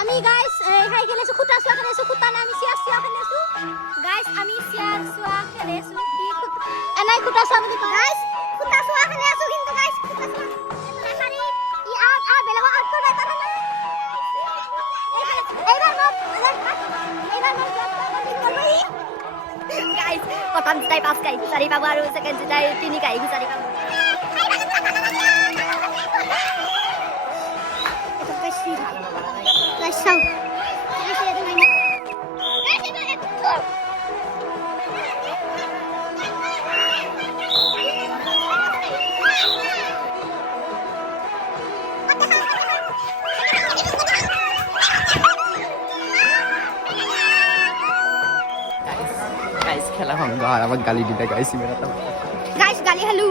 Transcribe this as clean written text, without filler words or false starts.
আমি guys hi খেলেছো খুঁটা চোৱা খেলেছো খুঁটা না আমি চিয়া চিয়া খেলেছো গাইস আমি চিয়া চোৱা খেলেছো কি এনাই খুঁটা চোৱা বুলি কয় গাইস খুঁটা চোৱা খেলেছো কিন্তু গাইস খুঁটা চোৱা খালি ই আ বেলেগ আউট কৰা পাৰা না এইবাৰ গাইস প্ৰথম জিতাই 5 গাই 4 পাব আৰু সেকেন্ড জিতাই 3 গাই 4 পাব এটা বেশি গাইস চাও गाइस खेला हम घर अब गाली दिता गाइस मेरा तो गाइस गाली हेलो